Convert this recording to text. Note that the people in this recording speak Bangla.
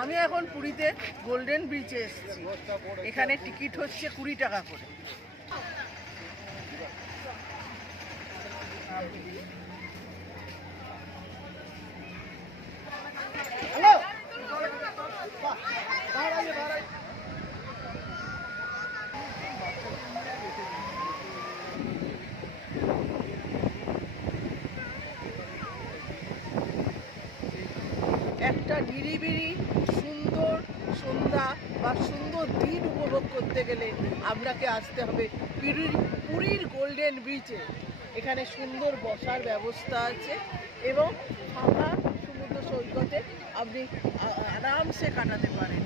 আমি এখন পুরীতে গোল্ডেন ব্রিজে এসেছি। এখানে টিকিট হচ্ছে 20 টাকা করে। একটা নিরিবিলি সুন্দর সন্ধ্যা বা সুন্দর দিন উপভোগ করতে গেলে আপনাকে আসতে হবে পুরীর গোল্ডেন ব্রিজে। এখানে সুন্দর বসার ব্যবস্থা আছে এবং ফাঁকা সমুদ্র সৈকতে আপনি আরামসে কাটাতে পারেন।